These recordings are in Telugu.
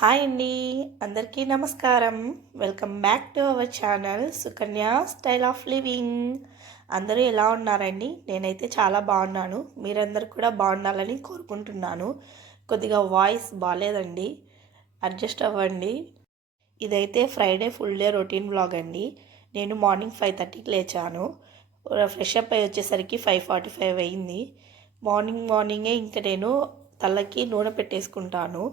హాయ్ అండి, అందరికీ నమస్కారం. Welcome back to our channel Sukanya style of living. అందరూ ఎలా ఉన్నారండి? నేనైతే చాలా బాగున్నాను. మీరందరూ కూడా బాగుండాలని కోరుకుంటున్నాను. కొద్దిగా వాయిస్ బాగాలేదండి, అడ్జస్ట్ అవ్వండి. ఇదైతే Friday full day routine vlog అండి. నేను మార్నింగ్ 5:30కి లేచాను. ఫ్రెష్ అప్ అయ్యి వచ్చేసరికి 5:45 అయింది. మార్నింగే ఇంకా నేను తలకి నూనె పెట్టేసుకుంటాను.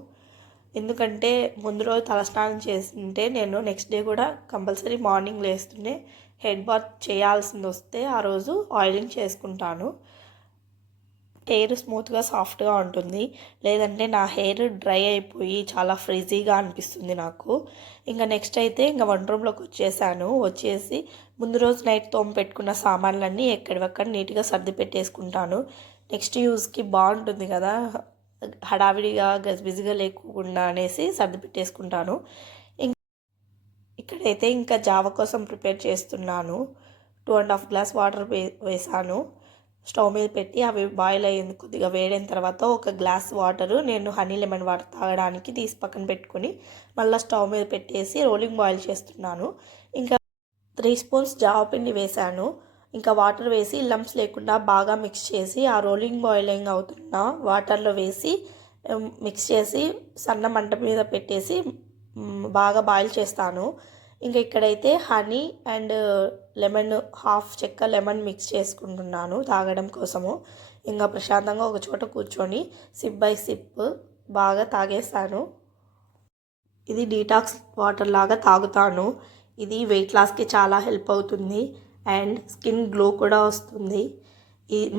ఎందుకంటే ముందు రోజు తలస్నానం చేస్తుంటే నేను నెక్స్ట్ డే కూడా కంపల్సరీ మార్నింగ్ లేస్తుంటే హెడ్ బాత్ చేయాల్సింది వస్తే ఆ రోజు ఆయిలింగ్ చేసుకుంటాను. హెయిర్ స్మూత్గా సాఫ్ట్గా ఉంటుంది. లేదంటే నా హెయిర్ డ్రై అయిపోయి చాలా ఫ్రిజీగా అనిపిస్తుంది నాకు. ఇంకా నెక్స్ట్ అయితే ఇంకా వంట రూమ్లోకి వచ్చేసి ముందు రోజు నైట్ పెట్టుకున్న సామాన్లన్నీ ఎక్కడివక్కడ నీట్గా సర్ది పెట్టేసుకుంటాను. నెక్స్ట్ యూస్కి బాగుంటుంది కదా, హడావిడిగా గజిబిజిగా లేకుండా అనేసి సర్ది పెట్టేసుకుంటాను. ఇక్కడైతే ఇంకా జావ కోసం ప్రిపేర్ చేస్తున్నాను. 2.5 గ్లాస్ వాటర్ వేసాను. స్టవ్ మీద పెట్టి అవి బాయిల్ అయ్యేందుకు కొద్దిగా వేడైన తర్వాత ఒక గ్లాస్ వాటరు నేను హనీ లెమన్ వాటర్ తాగడానికి తీసి పక్కన పెట్టుకొని మళ్ళీ స్టవ్ మీద పెట్టేసి రోలింగ్ బాయిల్ చేస్తున్నాను. ఇంకా 3 స్పూన్స్ జావ పిండి వేసాను. ఇంకా వాటర్ వేసి లంప్స్ లేకుండా బాగా మిక్స్ చేసి ఆ రోలింగ్ బాయిలింగ్ అవుతున్న వాటర్లో వేసి మిక్స్ చేసి సన్న మంట మీద పెట్టేసి బాగా బాయిల్ చేస్తాను. ఇంకా ఇక్కడైతే హనీ అండ్ లెమన్, హాఫ్ చెక్క లెమన్ మిక్స్ చేసుకుంటున్నాను తాగడం కోసము. ఇంకా ప్రశాంతంగా ఒక చోట కూర్చొని సిప్ బై సిప్ బాగా తాగేస్తాను. ఇది డీటాక్స్ వాటర్ లాగా తాగుతాను. ఇది వెయిట్ లాస్కి చాలా హెల్ప్ అవుతుంది అండ్ స్కిన్ గ్లో కూడా వస్తుంది.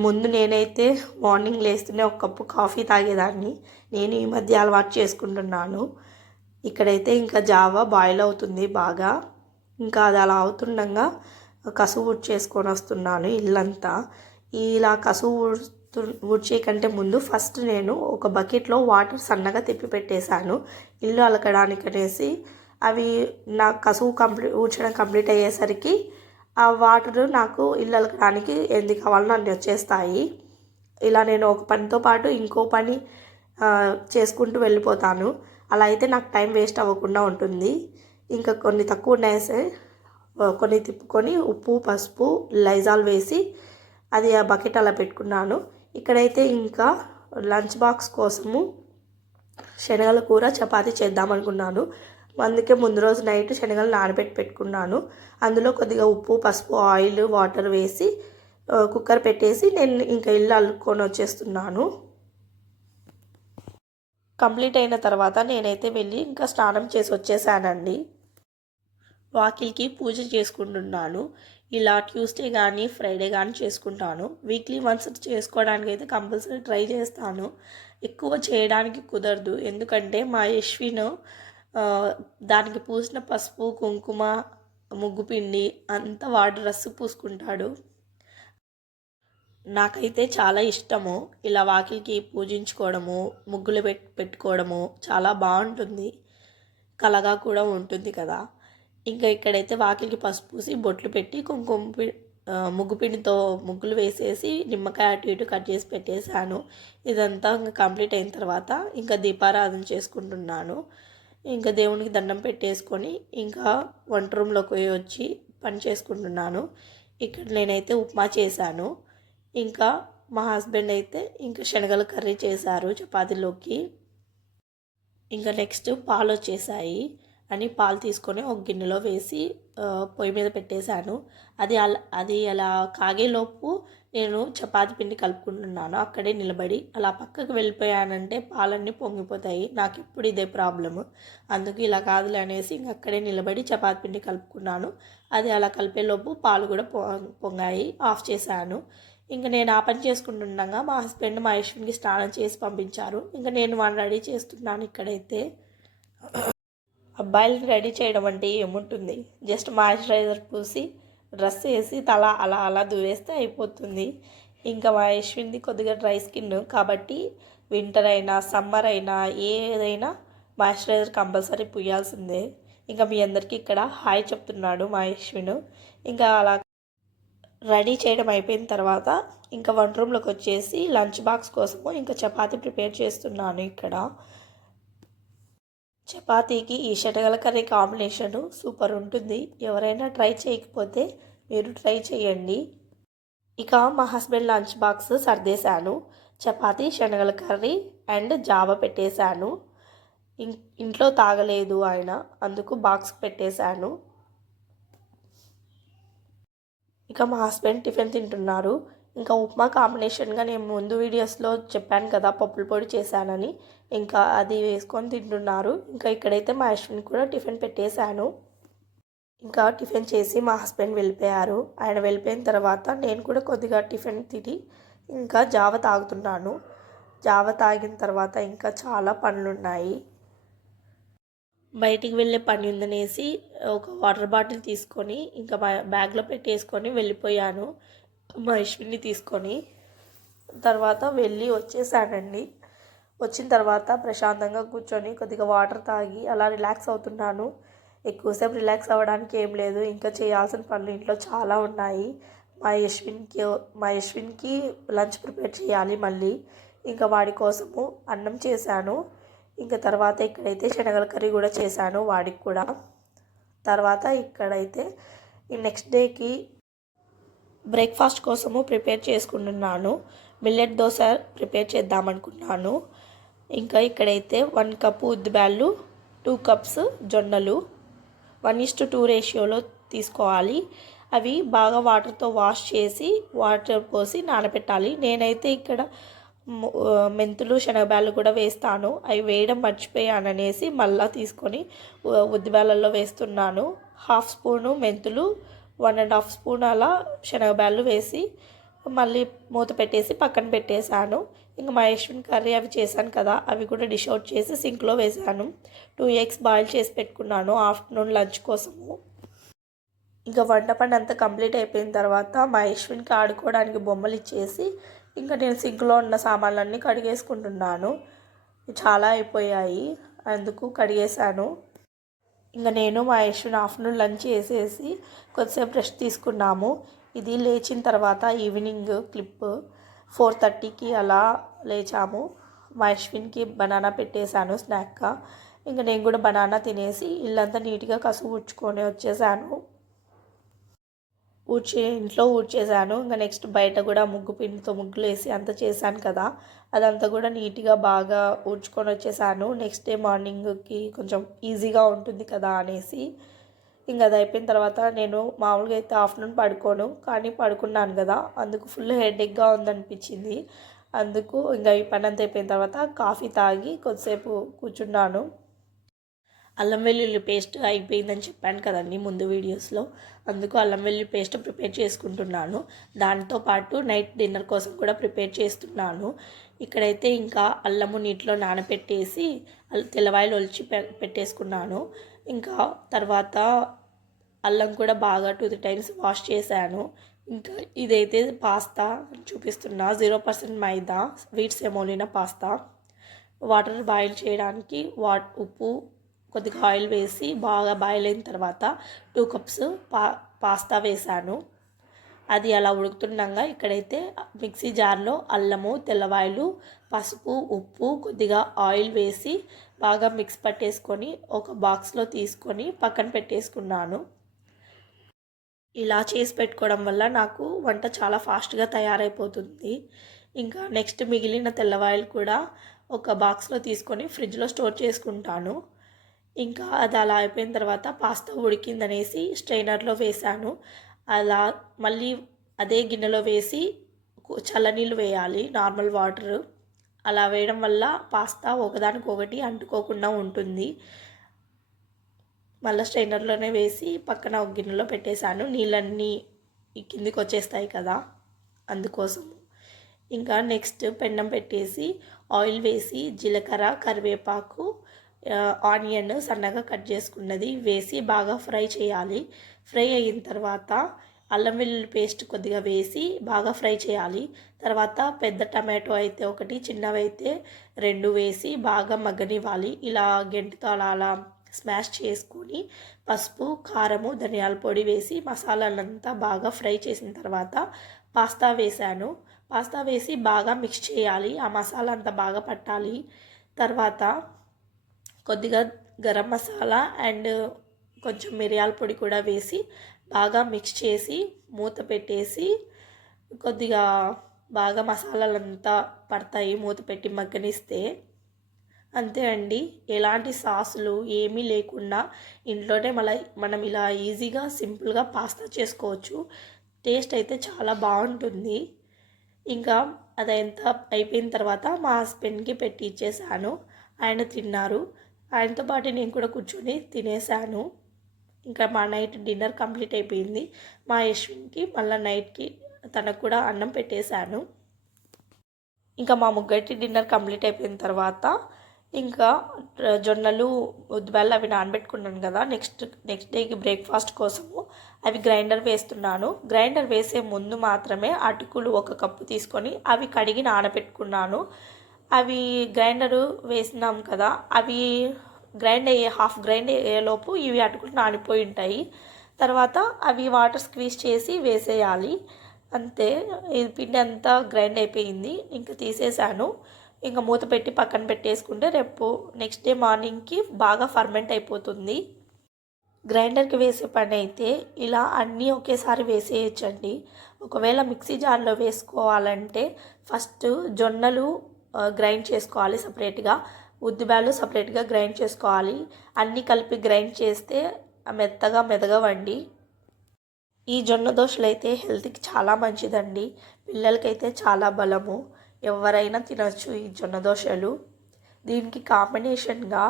ముందు నేనైతే మార్నింగ్ లేస్తూనే ఒక కప్పు కాఫీ తాగేదాన్ని. నేను ఈ మధ్య అలవాటు చేసుకుంటున్నాను. ఇక్కడైతే ఇంకా జావా బాయిల్ అవుతుంది బాగా. ఇంకా అది అలా అవుతుండగా కసువు ఊడ్చేసుకొని వస్తున్నాను ఇల్లంతా. ఇలా కసువు ఊడ్చే కంటే ముందు ఫస్ట్ నేను ఒక బకెట్లో వాటర్ సన్నగా తిప్పి పెట్టేశాను ఇల్లు అలకడానికి అనేసి. అవి నా కసువు ఊడ్చడం కంప్లీట్ అయ్యేసరికి ఆ వాటర్ నాకు ఇల్లు అలకడానికి ఎన్ని కావాలో అన్నీ వచ్చేస్తాయి. ఇలా నేను ఒక పనితో పాటు ఇంకో పని చేసుకుంటూ వెళ్ళిపోతాను. అలా అయితే నాకు టైం వేస్ట్ అవ్వకుండా ఉంటుంది. ఇంకా కొన్ని తక్కువ ఉన్నాయి, కొన్ని తిప్పుకొని ఉప్పు, పసుపు, లైజాల్ వేసి అది ఆ బకెట్ అలా పెట్టుకున్నాను. ఇక్కడైతే ఇంకా లంచ్ బాక్స్ కోసము శనగల కూర, చపాతీ చేద్దామనుకున్నాను. అందుకే ముందు రోజు నైట్ శనగలు నానబెట్టి పెట్టుకున్నాను. అందులో కొద్దిగా ఉప్పు, పసుపు, ఆయిల్, వాటర్ వేసి కుక్కర్ పెట్టేసి నేను ఇంకా ఇల్లు అల్లుకొని వచ్చేస్తున్నాను. కంప్లీట్ అయిన తర్వాత నేనైతే వెళ్ళి ఇంకా స్నానం చేసి వచ్చేసానండి. వాకిలికి పూజ చేసుకుంటున్నాను. ఇలా ట్యూస్డే కానీ ఫ్రైడే కానీ చేసుకుంటాను. వీక్లీ వన్స్ చేసుకోవడానికి అయితే కంపల్సరీ ట్రై చేస్తాను. ఎక్కువ చేయడానికి కుదరదు, ఎందుకంటే మా యశ్విన్ దానికి పూసిన పసుపు, కుంకుమ, ముగ్గుపిండి అంతా వాడి డ్రెస్సు పూసుకుంటాడు. నాకైతే చాలా ఇష్టము ఇలా వాకిలికి పూజించుకోవడము, ముగ్గులు పెట్టుకోవడము చాలా బాగుంటుంది, కలగా కూడా ఉంటుంది కదా. ఇంకా ఇక్కడైతే వాకిలికి పసుపు పూసి బొట్లు పెట్టి ముగ్గుపిండితో ముగ్గులు వేసేసి నిమ్మకాయ అటు ఇటు కట్ చేసి పెట్టేశాను. ఇదంతా ఇంకా కంప్లీట్ అయిన తర్వాత ఇంకా దీపారాధన చేసుకుంటున్నాను. ఇంకా దేవునికి దండం పెట్టేసుకొని ఇంకా వంట రూమ్లోకి వచ్చి పని చేసుకుంటున్నాను. ఇక్కడ నేనైతే ఉప్మా చేశాను. ఇంకా మా హస్బెండ్ అయితే ఇంకా శనగల కర్రీ చేశారు చపాతీలోకి. ఇంకా నెక్స్ట్ పాలు వచ్చేసాయి అని పాలు తీసుకొని ఒక గిన్నెలో వేసి పొయ్యి మీద పెట్టేశాను. అది అలా కాగేలోపు నేను చపాతీ పిండి కలుపుకుంటున్నాను. అక్కడే నిలబడి అలా పక్కకు వెళ్ళిపోయానంటే పాలన్నీ పొంగిపోతాయి. నాకు ఇప్పుడు ఇదే ప్రాబ్లము. అందుకు ఇలా కాదులే అనేసి ఇంక అక్కడే నిలబడి చపాతీ పిండి కలుపుకున్నాను. అది అలా కలిపేలోపు పాలు కూడా పొంగాయి. ఆఫ్ చేశాను. ఇంకా నేను ఆ పని చేసుకుంటుండగా మా హస్బెండ్ మా యశ్విన్కి స్నానం చేసి పంపించారు. ఇంకా నేను వాడిని రెడీ చేస్తున్నాను. ఇక్కడైతే అబ్బాయిలను రెడీ చేయడం అంటే ఏముంటుంది, జస్ట్ మాయిశ్చరైజర్ పూసి డ్రెస్ వేసి తల అలా అలా దువ్వేస్తే అయిపోతుంది. ఇంకా మా యశ్విన్ది కొద్దిగా డ్రై స్కిన్ కాబట్టి వింటర్ అయినా సమ్మర్ అయినా ఏదైనా మాయిశ్చరైజర్ కంపల్సరీ పూయాల్సిందే. ఇంకా మీ అందరికీ ఇక్కడ హాయ్ చెప్తున్నాడు మా యశ్విన్. ఇంకా అలా రెడీ చేయడం అయిపోయిన తర్వాత ఇంకా వంట రూమ్లోకి వచ్చేసి లంచ్ బాక్స్ కోసము ఇంకా చపాతీ ప్రిపేర్ చేస్తున్నాను. ఇక్కడ చపాతీకి ఈ శనగల కర్రీ కాంబినేషను సూపర్ ఉంటుంది. ఎవరైనా ట్రై చేయకపోతే మీరు ట్రై చేయండి. ఇక మా హస్బెండ్ లంచ్ బాక్స్ సర్దేశాను. చపాతీ, శనగల కర్రీ అండ్ జావ పెట్టేశాను. ఇంట్లో తాగలేదు ఆయన, అందుకు బాక్స్ పెట్టేశాను. ఇక మా హస్బెండ్ టిఫిన్ తింటున్నారు. ఇంకా ఉప్మా కాంబినేషన్గా నేను ముందు వీడియోస్లో చెప్పాను కదా పప్పుల పొడి చేశానని, ఇంకా అది వేసుకొని తింటున్నారు. ఇంకా ఇక్కడైతే మా అశ్విన్ కూడా టిఫిన్ పెట్టేశాను. ఇంకా టిఫిన్ చేసి మా హస్బెండ్ వెళ్ళిపోయారు. ఆయన వెళ్ళిపోయిన తర్వాత నేను కూడా కొద్దిగా టిఫిన్ తిని ఇంకా జావ తాగుతున్నాను. జావ తాగిన తర్వాత ఇంకా చాలా పనులున్నాయి. బయటికి వెళ్ళే పని ఉందనేసి ఒక వాటర్ బాటిల్ తీసుకొని ఇంకా బ్యాగ్లో పెట్టేసుకొని వెళ్ళిపోయాను మా అశ్విన్ని తీసుకొని. తర్వాత వెళ్ళి వచ్చేసానండి. వచ్చిన తర్వాత ప్రశాంతంగా కూర్చొని కొద్దిగా వాటర్ తాగి అలా రిలాక్స్ అవుతున్నాను. ఎక్కువసేపు రిలాక్స్ అవ్వడానికి ఏం లేదు, ఇంకా చేయాల్సిన పనులు ఇంట్లో చాలా ఉన్నాయి. మా యశ్విన్కి లంచ్ ప్రిపేర్ చేయాలి మళ్ళీ. ఇంకా వాడి కోసము అన్నం చేశాను. ఇంకా తర్వాత ఇక్కడైతే శనగల కర్రీ కూడా చేశాను వాడికి కూడా. తర్వాత ఇక్కడైతే ఈ నెక్స్ట్ డేకి బ్రేక్ఫాస్ట్ కోసము ప్రిపేర్ చేసుకుంటున్నాను. మిల్లెట్ దోశ ప్రిపేర్ చేద్దామనుకున్నాను. ఇంకా ఇక్కడైతే 1 కప్పు ఉద్దిబ్యాళ్ళు, 2 కప్స్ జొన్నలు 1:2 రేషియోలో తీసుకోవాలి. అవి బాగా వాటర్తో వాష్ చేసి వాటర్ పోసి నానబెట్టాలి. నేనైతే ఇక్కడ మెంతులు, శనగబ్యాళ్ళు కూడా వేస్తాను. అవి వేయడం మర్చిపోయాననేసి మళ్ళీ తీసుకొని ఉద్దిబ్యాళ్ళల్లో వేస్తున్నాను. 1/2 స్పూను మెంతులు, 1.5 స్పూన్ అలా శనగబ్యాళ్ళు వేసి మళ్ళీ మూత పెట్టేసి పక్కన పెట్టేశాను. ఇంకా మా యశ్విన్ కర్రీ అవి చేశాను కదా, అవి కూడా డిష్ అవుట్ చేసి సింక్లో వేసాను. 2 ఎగ్స్ బాయిల్ చేసి పెట్టుకున్నాను ఆఫ్టర్నూన్ లంచ్ కోసము. ఇంకా వంట పని అంతా కంప్లీట్ అయిపోయిన తర్వాత మా యశ్విన్కి ఆడుకోవడానికి బొమ్మలు ఇచ్చేసి ఇంకా నేను సింక్లో ఉన్న సామాన్లన్నీ కడిగేసుకుంటున్నాను. చాలా అయిపోయాయి, అందుకు కడిగేశాను. ఇంకా నేను మా యశ్విన్ ఆఫ్టర్నూన్ లంచ్ చేసేసి కొద్దిసేపు రెస్ట్ తీసుకున్నాము. ఇది లేచిన తర్వాత ఈవినింగ్ క్లిప్ 4:30కి అలా లేచాము. మా యశ్విన్కి బనానా పెట్టేశాను స్నాక్గా. ఇంకా నేను కూడా బనానా తినేసి ఇల్లంతా నీట్గా కసువు ఊడ్చుకొని వచ్చేసాను. ఇంట్లో ఊడ్చేసాను. ఇంకా నెక్స్ట్ బయట కూడా ముగ్గు పిండితో ముగ్గులు వేసి అంతా చేశాను కదా, అదంతా కూడా నీట్గా బాగా ఊడ్చుకొని వచ్చేసాను. నెక్స్ట్ డే మార్నింగ్కి కొంచెం ఈజీగా ఉంటుంది కదా అనేసి. ఇంకా అది అయిపోయిన తర్వాత నేను మామూలుగా అయితే ఆఫ్టర్నూన్ పడుకోను, కానీ పడుకున్నాను కదా, అందుకు ఫుల్ హెడేక్గా ఉందనిపించింది. అందుకు ఇంకా ఈ పని అంతా అయిపోయిన తర్వాత కాఫీ తాగి కొద్దిసేపు కూర్చున్నాను. అల్లం వెల్లుల్లి పేస్ట్ అయిపోయిందని చెప్పాను కదండి ముందు వీడియోస్లో, అందుకు అల్లం వెల్లుల్లి పేస్ట్ ప్రిపేర్ చేసుకుంటున్నాను. దాంతోపాటు నైట్ డిన్నర్ కోసం కూడా ప్రిపేర్ చేస్తున్నాను. ఇక్కడైతే ఇంకా అల్లము నీటిలో నానబెట్టేసి తెల్లవాయలు ఒలిచి పెట్టేసుకున్నాను. ఇంకా తర్వాత అల్లం కూడా బాగా 2-3 టైమ్స్ వాష్ చేశాను. ఇంకా ఇదైతే పాస్తా చూపిస్తున్నా, 0% maida, wheat semolina pasta. Water boil చేయడానికి ఉప్పు, కొద్దిగా ఆయిల్ వేసి బాగా బాయిల్ అయిన తర్వాత 2 కప్స్ పాస్తా వేసాను. అది అలా ఉడుకుతుండగా ఇక్కడైతే మిక్సీ జార్లో అల్లము, తెల్లవాయలు, పసుపు, ఉప్పు, కొద్దిగా ఆయిల్ వేసి బాగా మిక్స్ పట్టేసుకొని ఒక బాక్స్లో తీసుకొని పక్కన పెట్టేసుకున్నాను. ఇలా చేసి పెట్టుకోవడం వల్ల నాకు వంట చాలా ఫాస్ట్గా తయారైపోతుంది. ఇంకా నెక్స్ట్ మిగిలిన తెల్లవాయలు కూడా ఒక బాక్స్లో తీసుకొని ఫ్రిడ్జ్లో స్టోర్ చేసుకుంటాను. ఇంకా అది అలా అయిపోయిన తర్వాత పాస్తా ఉడికిందనేసి స్ట్రైనర్లో వేసాను. అలా మళ్ళీ అదే గిన్నెలో వేసి చల్లనీళ్ళు వేయాలి, నార్మల్ వాటర్. అలా వేయడం వల్ల పాస్తా ఒకదానికొకటి అంటుకోకుండా ఉంటుంది. మళ్ళీ స్ట్రైనర్లోనే వేసి పక్కన ఒక గిన్నెలో పెట్టేశాను. నీళ్ళన్నీ కిందికి వచ్చేస్తాయి కదా, అందుకోసం. ఇంకా నెక్స్ట్ పెన్నం పెట్టేసి ఆయిల్ వేసి జీలకర్ర, కరివేపాకు, ఆనియన్ సన్నగా కట్ చేసుకున్నది వేసి బాగా ఫ్రై చేయాలి. ఫ్రై అయిన తర్వాత అల్లం వెల్లుల్లి పేస్ట్ కొద్దిగా వేసి బాగా ఫ్రై చేయాలి. తర్వాత పెద్ద టమాటో అయితే 1, చిన్నవి అయితే 2 వేసి బాగా మగ్గనివ్వాలి. ఇలా గెంటుతో అలా స్మాష్ చేసుకొని పసుపు, కారము, ధనియాల పొడి వేసి మసాలాలంతా బాగా ఫ్రై చేసిన తర్వాత పాస్తా వేసాను. పాస్తా వేసి బాగా మిక్స్ చేయాలి, ఆ మసాలా అంతా బాగా పట్టాలి. తర్వాత కొద్దిగా గరం మసాలా అండ్ కొంచెం మిరియాల పొడి కూడా వేసి బాగా మిక్స్ చేసి మూత పెట్టేసి కొద్దిగా బాగా మసాలాలంతా పడతాయి మూత పెట్టి మగ్గనిస్తే. అంతే అండి, ఎలాంటి సాసులు ఏమీ లేకుండా ఇంట్లోనే మనం ఇలా ఈజీగా సింపుల్గా పాస్తా చేసుకోవచ్చు. టేస్ట్ అయితే చాలా బాగుంటుంది. ఇంకా అదంతా అయిపోయిన తర్వాత మా హస్బెండ్కి పెట్టి ఇచ్చేసాను. ఆయన తిన్నారు. ఆయనతో పాటు నేను కూడా కూర్చొని తినేసాను. ఇంకా మా నైట్ డిన్నర్ కంప్లీట్ అయిపోయింది. మా యశ్విన్కి మళ్ళీ నైట్కి తనకు కూడా అన్నం పెట్టేశాను. ఇంకా మా ముగ్గురికి డిన్నర్ కంప్లీట్ అయిపోయిన తర్వాత ఇంకా జొన్నలు ఉద్దిబెల్లు అవి నానబెట్టుకున్నాను కదా, నెక్స్ట్ డేకి బ్రేక్ఫాస్ట్ కోసము అవి గ్రైండర్ వేస్తున్నాను. గ్రైండర్ వేసే ముందు మాత్రమే అటుకులు 1 కప్పు తీసుకొని అవి కడిగి నానబెట్టుకున్నాను. అవి గ్రైండరు వేసినాం కదా, అవి హాఫ్ గ్రైండ్ అయ్యేలోపు ఇవి అటుకులు నానిపోయి ఉంటాయి. తర్వాత అవి వాటర్ స్క్వీజ్ చేసి వేసేయాలి. అంతే, ఇది పిండి అంతా గ్రైండ్ అయిపోయింది. ఇంకా తీసేసాను. ఇంకా మూత పెట్టి పక్కన పెట్టేసుకుంటే రేపు నెక్స్ట్ డే మార్నింగ్కి బాగా ఫర్మెంట్ అయిపోతుంది. గ్రైండర్కి వేసే పని అయితే ఇలా అన్నీ ఒకేసారి వేసేయచ్చండి. ఒకవేళ మిక్సీ జార్లో వేసుకోవాలంటే ఫస్ట్ జొన్నలు గ్రైండ్ చేసుకోవాలి సపరేట్గా, ఉద్దిబ్యాలు సపరేట్గా గ్రైండ్ చేసుకోవాలి. అన్నీ కలిపి గ్రైండ్ చేస్తే మెత్తగా మెదగవండి. ఈ జొన్న దోశలు అయితే హెల్త్కి చాలా మంచిదండి. పిల్లలకైతే చాలా బలము. ఎవరైనా తినచ్చు ఈ జొన్న దోశలు. దీనికి కాంబినేషన్గా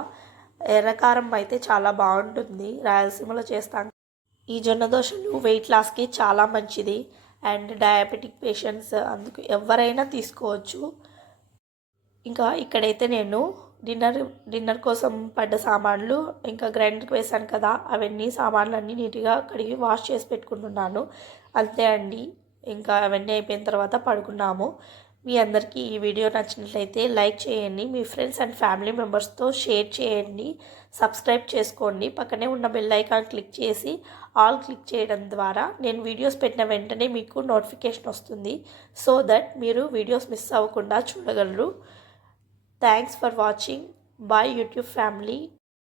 ఎర్రకారం అయితే చాలా బాగుంటుంది. రాయలసీమలో చేస్తాం. ఈ జొన్న దోశలు వెయిట్ లాస్కి చాలా మంచిది అండ్ డయాబెటిక్ పేషెంట్స్ అందుకు ఎవరైనా తీసుకోవచ్చు. ఇంకా ఇక్కడైతే నేను డిన్నర్ కోసం పడ్డ సామాన్లు ఇంకా గ్రైండర్కి వేసాను కదా, అవన్నీ సామాన్లు అన్నీ నీట్గా కడిగి వాష్ చేసి పెట్టుకుంటున్నాను. అంతే అండి, ఇంకా అవన్నీ అయిపోయిన తర్వాత పడుకున్నాము. మీ అందరికీ ఈ వీడియో నచ్చినట్లయితే లైక్ చేయండి, మీ ఫ్రెండ్స్ అండ్ ఫ్యామిలీ మెంబర్స్తో షేర్ చేయండి, సబ్స్క్రైబ్ చేసుకోండి. పక్కనే ఉన్న బెల్ ఐకాన్ క్లిక్ చేసి ఆల్ క్లిక్ చేయడం ద్వారా నేను వీడియోస్ పెట్టిన వెంటనే మీకు నోటిఫికేషన్ వస్తుంది. సో దట్ మీరు వీడియోస్ మిస్ అవ్వకుండా చూడగలరు. Thanks for watching. Bye YouTube family.